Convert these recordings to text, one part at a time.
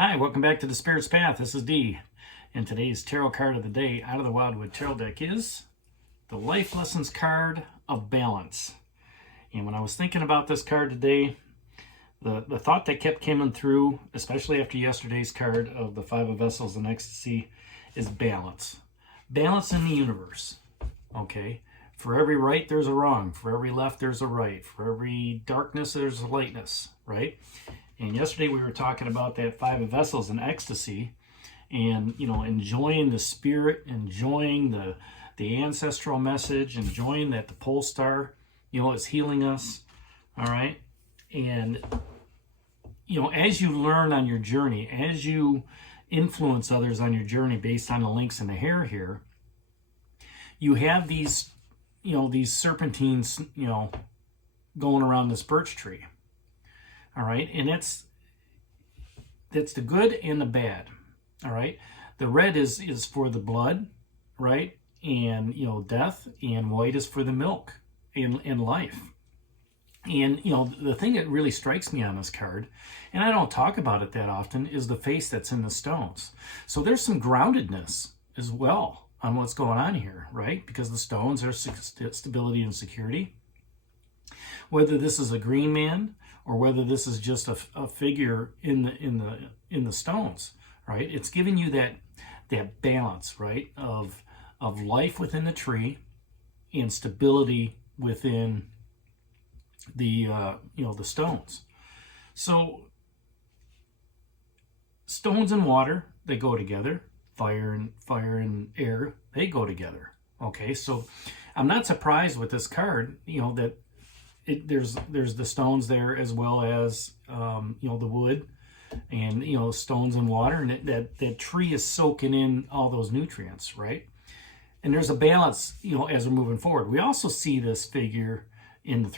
Hi, welcome back to the Spirit's Path. This is Dee, and today's tarot card of the day out of the Wildwood Tarot deck is the Life Lessons card of Balance. And when I was thinking about this card today, the thought that kept coming through, especially after yesterday's card of the Five of Vessels and Ecstasy, is balance. Balance in the universe, okay? For every right, there's a wrong. For every left, there's a right. For every darkness, there's a lightness, right? And yesterday we were talking about that Five of Vessels and Ecstasy, and enjoying the spirit, enjoying the ancestral message, enjoying that the pole star is healing us. All right. And as you learn on your journey, as you influence others on your journey based on the links in the hair here, you have these these serpentines going around this birch tree. All right, and that's the good and the bad. All right, the red is for the blood, right, and death, and white is for the milk and life. And the thing that really strikes me on this card, and I don't talk about it that often, is the face that's in the stones. So there's some groundedness as well on what's going on here, right? Because the stones are stability and security. Whether this is a green man or whether this is just a figure in the stones, right? It's giving you that balance, right, of life within the tree and stability within the the stones. So stones and water, they go together. Fire and air, they go together. Okay, so I'm not surprised with this card, that there's the stones there, as well as the wood and stones and water, and that tree is soaking in all those nutrients, right? And there's a balance as we're moving forward. We also see this figure in the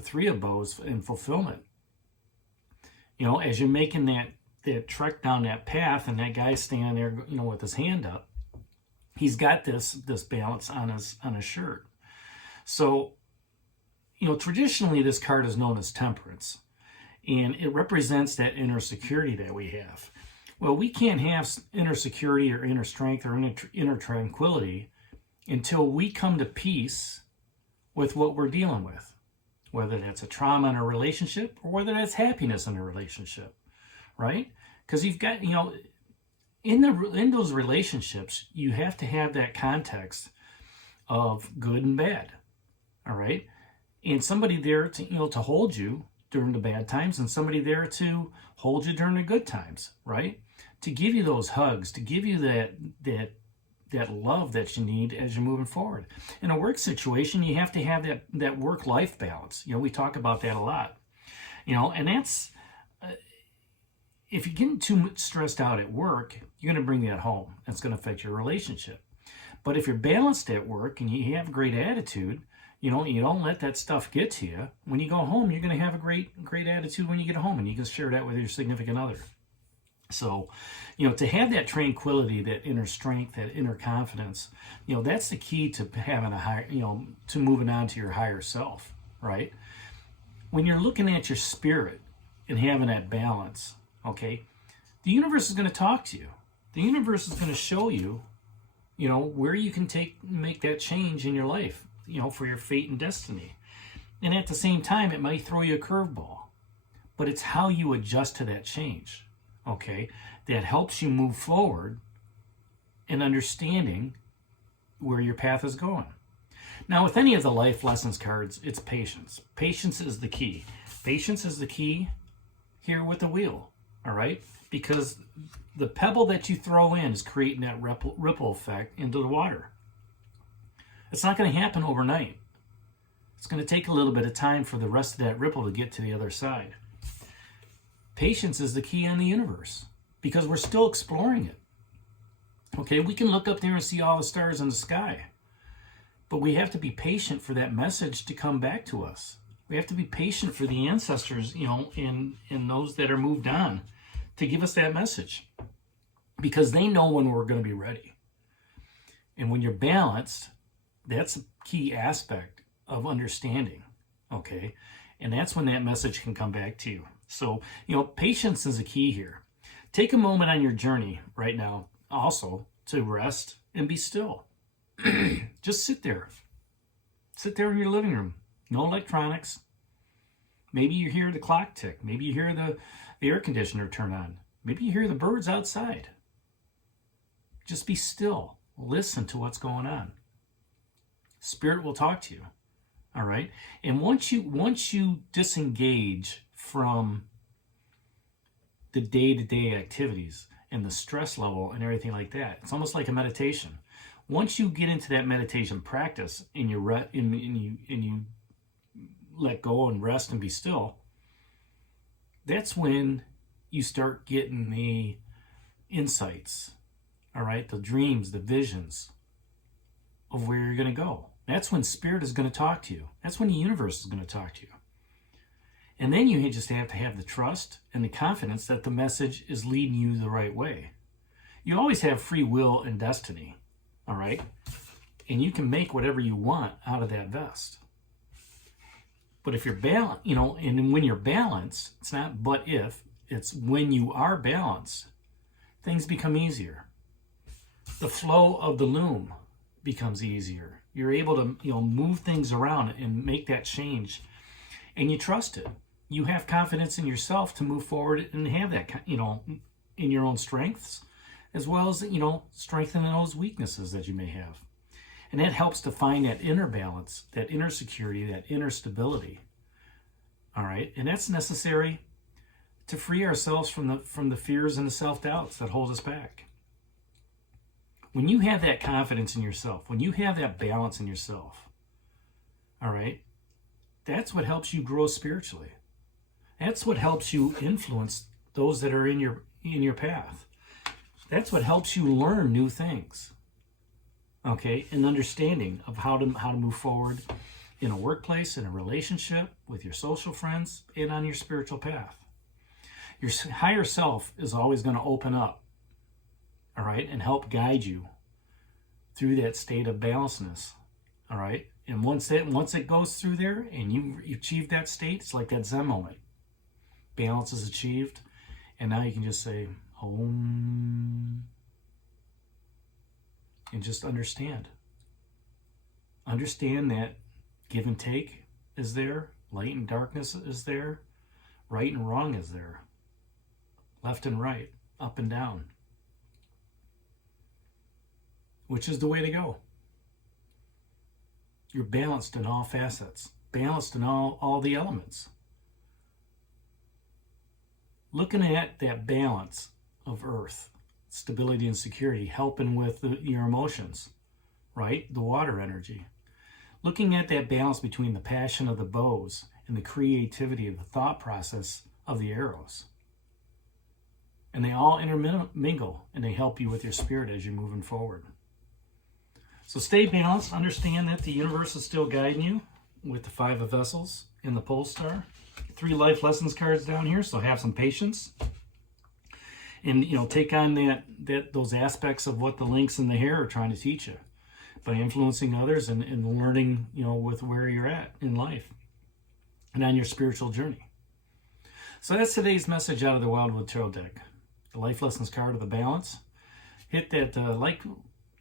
three of bows in fulfillment. As you're making that trek down that path, and that guy's standing there with his hand up, he's got this balance on his shirt. So traditionally, this card is known as temperance, and it represents that inner security that we have. Well, we can't have inner security or inner strength or inner tranquility until we come to peace with what we're dealing with, whether that's a trauma in a relationship or whether that's happiness in a relationship, right? Because you've got, in those relationships, you have to have that context of good and bad, all right? And somebody there to to hold you during the bad times, and somebody there to hold you during the good times, right? To give you those hugs, to give you that love that you need as you're moving forward. In a work situation, you have to have that work-life balance. We talk about that a lot. And that's, if you're getting too much stressed out at work, you're going to bring that home. That's going to affect your relationship. But if you're balanced at work and you have a great attitude, you don't let that stuff get to you, when you go home, you're going to have a great attitude when you get home, and you can share that with your significant other. So, to have that tranquility, that inner strength, that inner confidence, that's the key to having a higher, to moving on to your higher self, right? When you're looking at your spirit and having that balance, okay, the universe is going to talk to you. The universe is going to show you, where you can make that change in your life, for your fate and destiny. And at the same time, it might throw you a curveball, but it's how you adjust to that change, okay, that helps you move forward in understanding where your path is going. Now, with any of the life lessons cards, it's patience. Patience is the key. Patience is the key here with the wheel, all right? Because the pebble that you throw in is creating that ripple effect into the water. It's not going to happen overnight. It's going to take a little bit of time for the rest of that ripple to get to the other side. Patience is the key in the universe because we're still exploring it. Okay, we can look up there and see all the stars in the sky, but we have to be patient for that message to come back to us. We have to be patient for the ancestors, and those that are moved on to give us that message, because they know when we're going to be ready. And when you're balanced, that's a key aspect of understanding, okay? And that's when that message can come back to you. So, patience is a key here. Take a moment on your journey right now also to rest and be still. Just sit there. Sit there in your living room. No electronics. Maybe you hear the clock tick. Maybe you hear the air conditioner turn on. Maybe you hear the birds outside. Just be still. Listen to what's going on. Spirit will talk to you. All right? And once you disengage from the day-to-day activities and the stress level and everything like that, it's almost like a meditation. Once you get into that meditation practice and you let go and rest and be still, that's when you start getting the insights, all right, the dreams, the visions of where you're going to go. That's when Spirit is going to talk to you. That's when the universe is going to talk to you. And then you just have to have the trust and the confidence that the message is leading you the right way. You always have free will and destiny, all right? And you can make whatever you want out of that vest. But if you're balanced, and when you're balanced, it's not but if, it's when you are balanced, things become easier. The flow of the loom becomes easier. You're able to, move things around and make that change, and you trust it. You have confidence in yourself to move forward and have that, in your own strengths, as well as, strengthening those weaknesses that you may have. And that helps to find that inner balance, that inner security, that inner stability. All right, and that's necessary to free ourselves from the fears and the self-doubts that hold us back. When you have that confidence in yourself, when you have that balance in yourself, all right, that's what helps you grow spiritually. That's what helps you influence those that are in your path. That's what helps you learn new things. Okay, an understanding of how to move forward in a workplace, in a relationship, with your social friends, and on your spiritual path. Your higher self is always going to open up, all right, and help guide you through that state of balancedness, all right? And once it goes through there and you achieve that state, it's like that Zen moment. Balance is achieved, and now you can just say, Om, and just understand. Understand that give and take is there, light and darkness is there, right and wrong is there, left and right, up and down. Which is the way to go. You're balanced in all facets, balanced in all the elements. Looking at that balance of earth, stability and security, helping with your emotions, right? The water energy. Looking at that balance between the passion of the bows and the creativity of the thought process of the arrows. And they all intermingle, and they help you with your spirit as you're moving forward. So stay balanced. Understand that the universe is still guiding you with the 5 of Vessels and the Pole Star. 3 life lessons cards down here, so have some patience. And, take on those aspects of what the links in the hair are trying to teach you by influencing others and learning, with where you're at in life and on your spiritual journey. So that's today's message out of the Wildwood Tarot deck. The life lessons card of the balance. Hit that like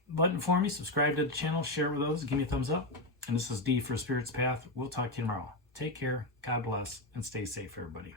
button for me, subscribe to the channel, share with those, give me a thumbs up. And this is D for Spirit's Path. We'll talk to you tomorrow. Take care, God bless, and stay safe, everybody.